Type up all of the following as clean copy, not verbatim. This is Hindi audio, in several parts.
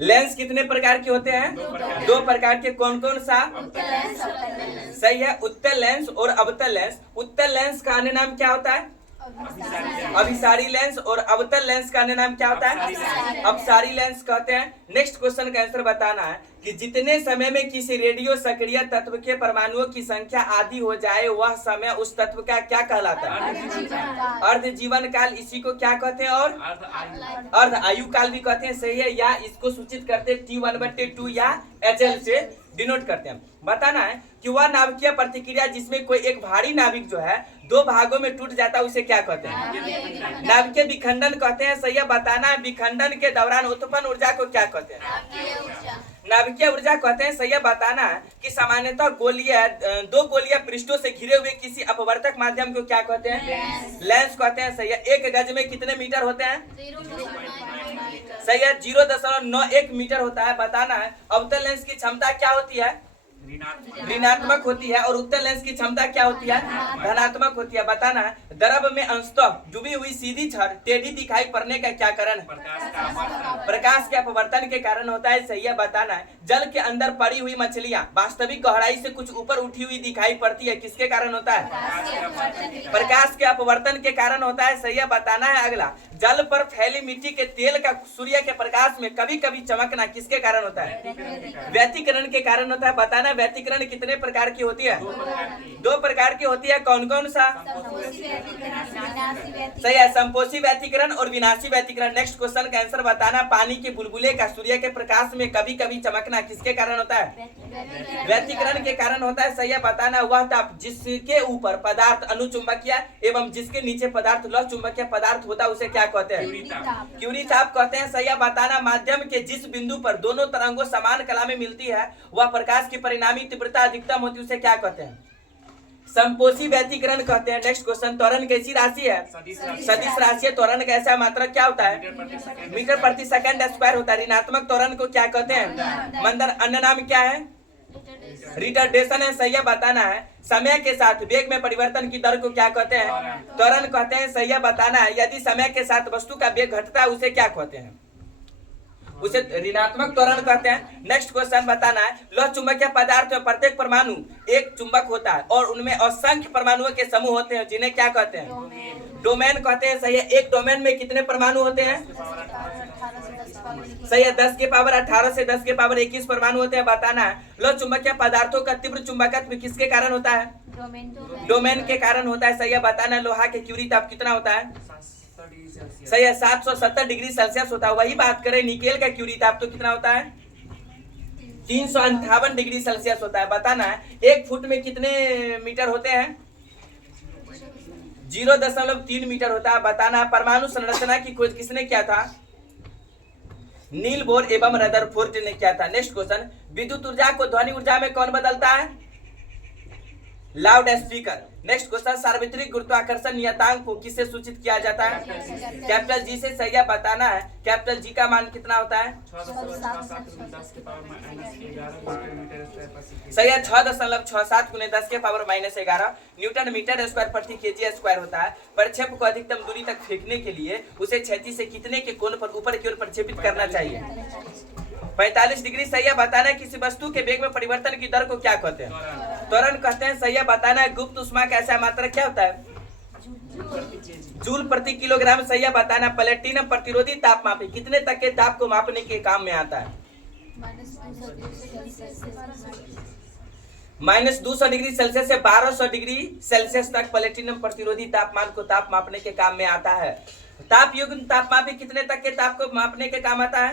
लेंस कितने प्रकार के होते हैं? दो प्रकार के। कौन कौन सा? सही है, उत्तल लेंस और अवतल लेंस। उत्तल लेंस का अन्य नाम क्या होता है? अभिसारी लेंस। और अवतल लेंस का अन्य नाम क्या होता है? अपसारी लेंस कहते हैं। नेक्स्ट क्वेश्चन का आंसर बताना है कि जितने समय में किसी रेडियो सक्रिय तत्व के परमाणुओं की संख्या आधी हो जाए वह समय उस तत्व का क्या कहलाता है? अर्ध जीवन काल। इसी को क्या कहते हैं? और अर्ध आयु काल भी कहते हैं। सही है, या इसको सूचित करते हैं T1/2 या HL से डिनोट करते हैं। बताना है कि वह नाभिकीय प्रतिक्रिया जिसमें कोई एक भारी नाभिक जो है दो भागों में टूट जाता है उसे क्या कहते हैं? नाभिकीय विखंडन कहते हैं। सही है, बताना है विखंडन के दौरान उत्पन्न ऊर्जा को क्या कहते हैं? नाभिकीय ऊर्जा कहते हैं। सही है, बताना है कि सामान्यतः दो गोलीय पृष्ठों से घिरे हुए किसी अपवर्तक माध्यम को क्या कहते हैं? लेंस कहते हैं। सही है, एक गज में कितने मीटर होते हैं? सही है, 0.91 मीटर होता है। बताना है अवतल लेंस की क्षमता क्या होती है? ऋणात्मक होती है। और उत्तल लेंस की क्षमता क्या होती है? धनात्मक होती है। बताना है द्रव में अंशतः डूबी हुई सीधी छड़ टेढ़ी दिखाई पड़ने का क्या कारण है? प्रकाश के अपवर्तन के कारण होता है। सही है, बताना है जल के अंदर पड़ी हुई मछलियां वास्तविक गहराई से कुछ ऊपर उठी हुई दिखाई पड़ती है, किसके कारण होता है? प्रकाश के अपवर्तन के कारण होता है। सही है, बताना है अगला जल पर फैली मिट्टी के तेल का सूर्य के प्रकाश में कभी कभी चमकना किसके कारण होता है? व्यतिकरण के कारण होता है। बताना व्यतिकरण कितने प्रकार की होती है? दो प्रकार की होती है। कौन कौन सा? सही है, संपोषी व्यतिकरण और विनाशी व्यतिकरण। नेक्स्ट क्वेश्चन का आंसर बताना पानी के बुलबुले का सूर्य के प्रकाश में कभी कभी चमकना किसके कारण होता है? व्यतिकरण के कारण होता है। सही है, बताना वह ताप जिसके ऊपर पदार्थ अनुचुंबकीय एवं जिसके नीचे पदार्थ लौ चुंबकीय पदार्थ होता है उसे क्या कहते हैं? क्यूरी ताप कहते हैं। सही है, बताना माध्यम के जिस बिंदु पर दोनों तरंगों समान कला में मिलती है वह प्रकाश की परिणामी तीव्रता अधिकतम होती है उसे क्या कहते हैं? संपोषी व्यतिकरण कहते हैं। नेक्स्ट क्वेश्चन त्वरण कैसी राशि है? सदिश राशि है। त्वरण का ऐसा मात्रक क्या होता है? मीटर प्रति सेकंड स्क्वायर होता है। ऋणात्मक त्वरण को क्या कहते हैं? मंदन। अन्य नाम क्या है? रिटार्डेशन है। सही है, बताना है समय के साथ वेग में परिवर्तन की दर को क्या कहते हैं? त्वरण कहते हैं। सही है, बताना है यदि समय के साथ वस्तु का वेग घटता है उसे क्या कहते हैं? उसे ऋणात्मक त्वरण कहते हैं। नेक्स्ट क्वेश्चन बताना है लौह चुंबकीय पदार्थ में प्रत्येक परमाणु एक चुंबक होता है और उनमें असंख्य परमाणुओं के समूह होते हैं जिन्हें क्या कहते हैं? डोमेन कहते हैं। सही है, एक डोमेन में कितने परमाणु होते हैं? सही है, 10 के पावर 18 से 10 के पावर 21 परमाणु होते हैं। बताना है लौह चुंबकीय पदार्थों का तीव्र चुंबकत्व किसके कारण होता है? डोमेन के कारण होता है। सही है, बताना है लोहा के क्यूरी ताप कितना होता है? सही है, 770 डिग्री सेल्सियस होता है। वही बात करें निकेल का क्यूरी ताप तो कितना होता है? 358 डिग्री सेल्सियस होता है। बताना है 1 फुट में कितने मीटर होते हैं? 0.3 मीटर होता है। बताना है परमाणु संरचना की खोज किसने किया था? नील बोर एवं रदरफोर्ड ने किया था। नेक्स्ट क्वेश्चन विद्युत ऊर्जा को ध्वनि ऊर्जा में कौन बदलता है? Loud speaker. नेक्स्ट क्वेश्चन सार्वत्रिक गुरुत्वाकर्षण नियतांक को किससे सूचित किया जाता है? कैपिटल जी से। सही है, बताना है कैपिटल जी का मान कितना होता है? सही है, 6.67 × 10 के पावर -11 न्यूटन मीटर स्क्वायर प्रति केजी स्क्वायर होता है। प्रक्षेप को अधिकतम दूरी तक फेंकने के लिए उसे क्षैतिज से कितने के कोण पर ऊपर की ओर प्रक्षेपित करना चाहिए? 45 डिग्री। सही है, बताना है किसी वस्तु के वेग में परिवर्तन की दर को क्या कहते हैं? त्वरण कहते हैं। सही है, बताना है गुप्त उष्मा का ऐसा मात्रक क्या होता है? जूल प्रति किलोग्राम। सही है, बताना प्लेटिनम प्रतिरोधी तापमापी कितने तक के ताप को मापने के काम में आता है? -200 डिग्री सेल्सियस से 1200 डिग्री सेल्सियस तक प्लेटिनम प्रतिरोधी तापमान को ताप मापने के काम में आता है। ताप युग्म तापमापी कितने तक के ताप को मापने के काम आता है?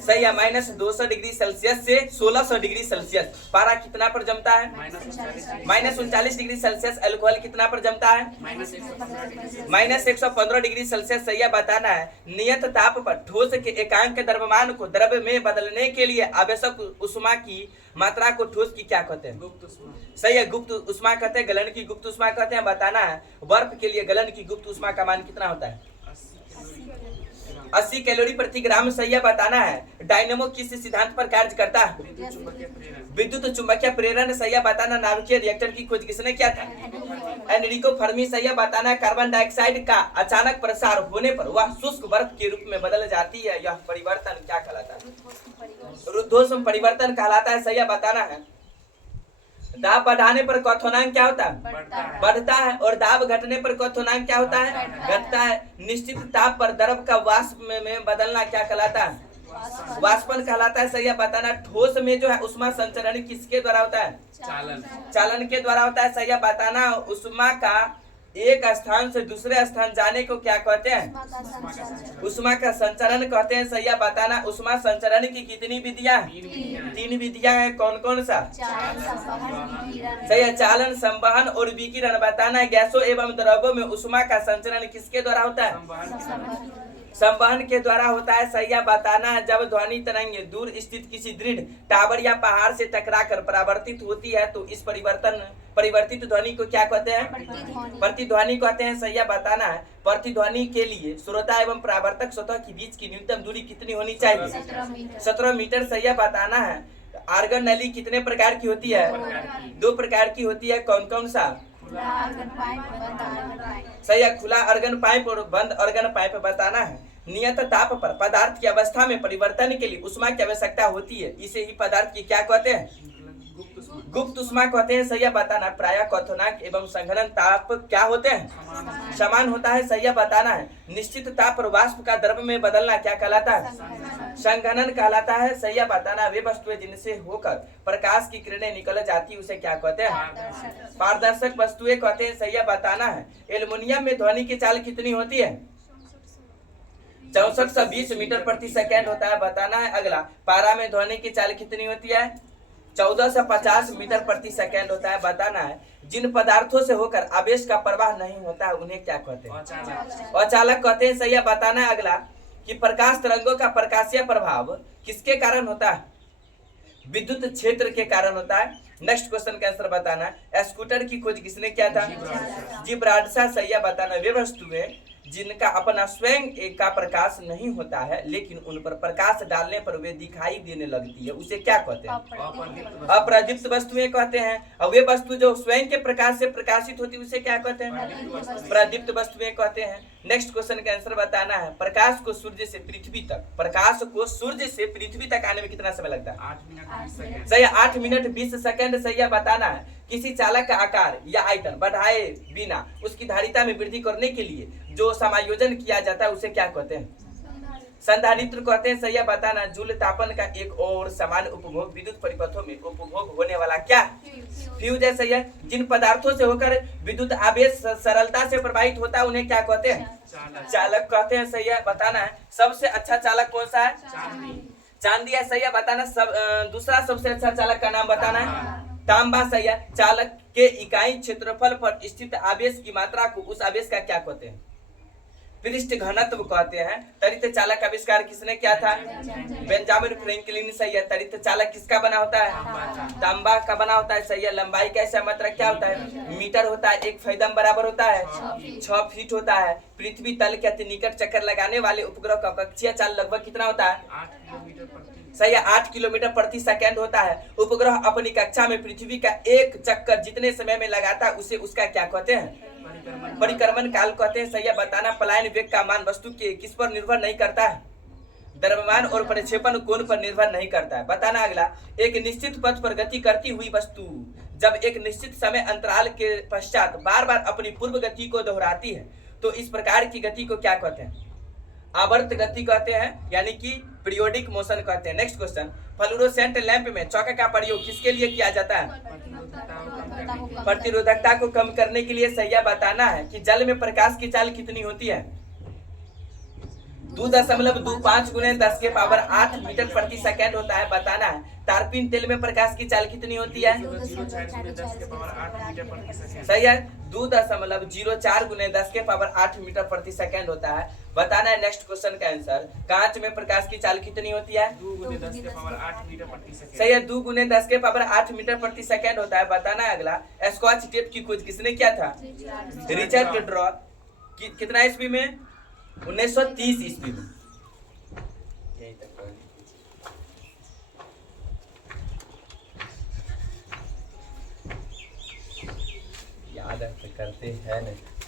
सही है, -200 डिग्री सेल्सियस से 1600 डिग्री सेल्सियस। पारा कितना पर जमता है? -39 डिग्री सेल्सियस। अल्कोहल कितना पर जमता है? -115 डिग्री सेल्सियस। सही है, बताना है नियत ताप पर ठोस के एकांक द्रव्यमान को द्रव्य में बदलने के लिए आवश्यक उष्मा की मात्रा को ठोस की क्या कहते हैं? सही है, गुप्त उष्मा कहते हैं। गलन की गुप्त उष्मा कहते हैं। बताना है बर्फ के लिए गलन की गुप्त उष्मा का मान कितना होता है? 80 कैलोरी प्रति ग्राम। सही है, बताना है डायनेमो किस सिद्धांत पर कार्य करता है? विद्युत चुंबकीय प्रेरण। सही है, बताना नाभिकीय रिएक्टर की खोज किसने किया था? एनरिको फर्मी सही है बताना है कार्बन डाइऑक्साइड का अचानक प्रसार होने पर वह शुष्क बर्फ के रूप में बदल जाती है। यह परिवर्तन क्या कहलाता है? रुद्धोष्म परिवर्तन कहलाता है। सही है बताना है। दाब बढ़ाने पर क्वथनांक क्या होता है? बढ़ता है। और दाब घटने पर क्वथनांक क्या होता है? घटता है। निश्चित ताप पर द्रव का वाष्प में बदलना क्या कहलाता है? वाष्पन कहलाता है। सही है बताना। ठोस में जो है उष्मा संचरण किसके द्वारा होता है? चालन के द्वारा होता है। सही है बताना। उष्मा का एक स्थान से दूसरे स्थान जाने को क्या कहते हैं? उष्मा का संचरण कहते हैं। सही है बताना। उष्मा संचरण की कितनी विधियां? 3 विधियां हैं। कौन कौन सा? सही है। चालन, संवहन और विकिरण बताना है। गैसों एवं द्रव्यों में उष्मा का संचरण किसके द्वारा होता है? संवहन के द्वारा होता है। सही है बताना है। जब ध्वनि तरंगे दूर स्थित किसी दृढ़ टावर या पहाड़ से टकराकर परावर्तित होती है तो इस परिवर्तित ध्वनि को क्या कहते हैं? प्रतिध्वनि कहते हैं। सही है बताना है। प्रतिध्वनि के लिए श्रोता एवं परावर्तक सतह के बीच की न्यूनतम दूरी कितनी होनी चाहिए? 17 मीटर। सही है बताना है। आर्गन नली कितने प्रकार की होती है? 2 प्रकार की होती है। कौन कौन सा? सही है। खुला अर्गन पाइप और बंद अर्गन पाइप बताना है। नियत ताप पर पदार्थ की अवस्था में परिवर्तन के लिए उष्मा की आवश्यकता होती है। इसे ही पदार्थ की क्या कहते हैं? गुप्त उष्मा कहते हैं। सही है बताना। प्रायः क्वथनांक एवं संघनन ताप क्या होते हैं? समान होता है। सही है बताना है। निश्चित ताप पर वाष्प का द्रव में बदलना क्या कहलाता है? संघनन कहलाता है। सही है बताना। वे वस्तुएं जिनसे होकर प्रकाश की किरणें निकल जाती उसे क्या कहते हैं? पारदर्शक वस्तुएं कहते हैं। सही है बताना है। एल्युमिनियम में ध्वनि की चाल कितनी होती है? 6420 मीटर प्रति सेकेंड होता है बताना है। अगला, पारा में ध्वनि की चाल कितनी होती है? 1450 मीटर प्रति सेकेंड होता है बताना है। जिन पदार्थों से होकर आवेश का प्रवाह नहीं होता है उन्हें क्या कहते हैं? अचालक कहते हैं। सही है बताना है। अगला, कि प्रकाश तरंगों का प्रकाशीय प्रभाव किसके कारण होता है? विद्युत क्षेत्र के कारण होता है। नेक्स्ट क्वेश्चन का आंसर बताना है। स्कूटर की खोज किसने किया था? जिब्राल्टर। सही है बताना। वे वस्तुएं जिनका अपना स्वयं एक का प्रकाश नहीं होता है लेकिन उन पर प्रकाश डालने पर वे दिखाई देने लगती है उसे क्या कहते हैं? अप्रदीप्त वस्तुएं कहते हैं। और वे वस्तु जो स्वयं के प्रकाश से प्रकाशित होती है उसे क्या कहते हैं? प्रदीप्त वस्तुएं कहते हैं। नेक्स्ट क्वेश्चन का आंसर बताना है। प्रकाश को सूर्य से पृथ्वी तक आने में कितना समय लगता है? 8 मिनट 20 सेकंड। सही है। 8 मिनट 20 सेकंड। सही है बताना है। किसी चालक का आकार या आयतन बढ़ाए बिना उसकी धारिता में वृद्धि करने के लिए जो समायोजन किया जाता है उसे क्या कहते हैं? संधारित्र कहते हैं। सही है बताना। जूल तापन का एक और समान उपभोग विद्युत परिपथों में उपभोग होने वाला क्या? फ्यूज है। सही है। जिन पदार्थों से होकर विद्युत आवेश सरलता से प्रवाहित होता है उन्हें क्या कहते हैं? चालक कहते हैं। सही है बताना है। सबसे अच्छा चालक कौन सा है? चांदी है। सही है बताना। दूसरा सबसे अच्छा चालक का नाम बताना है। तांबा। सही है। चालक के इकाई क्षेत्रफल पर स्थित आवेश की मात्रा को उस आवेश का क्या कहते हैं? पृष्ठ घनत्व कहते हैं। त्वरित चालक का आविष्कार किसने किया था? Benjamin Franklin. सही है। त्वरित चालक किसका बना होता है? तांबा का बना होता है। सही है। लंबाई का ऐसा मात्रक क्या होता है? मीटर होता है। 1 फैदम बराबर होता है 6 फीट होता है। पृथ्वी तल के अति निकट चक्कर लगाने वाले उपग्रह का कक्षीय चाल लगभग कितना होता है? 8 किलोमीटर प्रति। सही है। 8 किलोमीटर प्रति सेकेंड होता है। उपग्रह अपनी कक्षा में पृथ्वी का एक चक्कर जितने समय में लगाता है उसे उसका क्या कहते हैं? परिक्रमण काल कहते हैं। सही है बताना। पलायन वेग का मान वस्तु के किस पर निर्भर नहीं करता है? द्रव्यमान और प्रक्षेपण कोण पर निर्भर नहीं करता है बताना। अगला, एक निश्चित पथ पर गति करती हुई वस्तु जब एक निश्चित समय अंतराल के पश्चात बार बार अपनी पूर्व गति को दोहराती है तो इस प्रकार की गति को क्या कहते हैं? आवर्त गति कहते हैं यानी कि पीरियोडिक मोशन कहते हैं। नेक्स्ट क्वेश्चन, फ्लोरोसेंट लैंप में चौके का प्रयोग किसके लिए किया जाता है? प्रतिरोधकता को कम करने के लिए। सही है बताना है। कि जल में प्रकाश की चाल कितनी होती है? 2.25 गुने 10 के पावर 8 मीटर प्रति सेकेंड होता है बताना है। तारपीन तेल में प्रकाश की चाल कितनी होती है? 0.04 सही है। 2.04 गुने 10 के पावर 8 मीटर प्रति सेकेंड होता है बताना है। नेक्स्ट क्वेश्चन का आंसर, कांच में प्रकाश की चाल कितनी होती है? 2 गुने 10 के पावर 8 मीटर प्रति सेकेंड। सही है। 2 गुने 10 के पावर 8 मीटर प्रति सेकेंड होता है बताना है। अगला, स्कॉच टेप की खोज किसने किया था? Richard draw. कितना ईस्वी में? 1930 ईस्वी में। यही तक याद करते हैं नहीं।